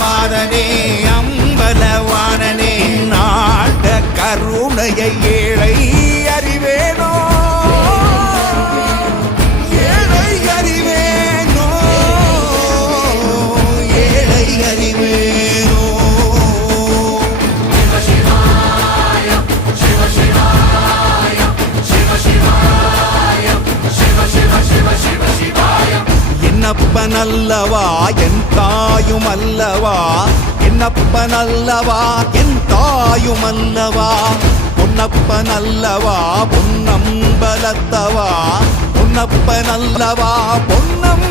மாதனே அம்பலவானனே நாட கருணையை ஏழை அறிவேனோ ஏழை அறிவேனோ ஏழை அறிவேனோ என்னப்பனல்லவா என் தாயும் அல்லவா என்னப்பனல்லவா என் தாயும் அல்லவா பொன்னப்பனல்லவா பொன்னம்பலத்தவா பொன்னப்பனல்லவா பொன்னம்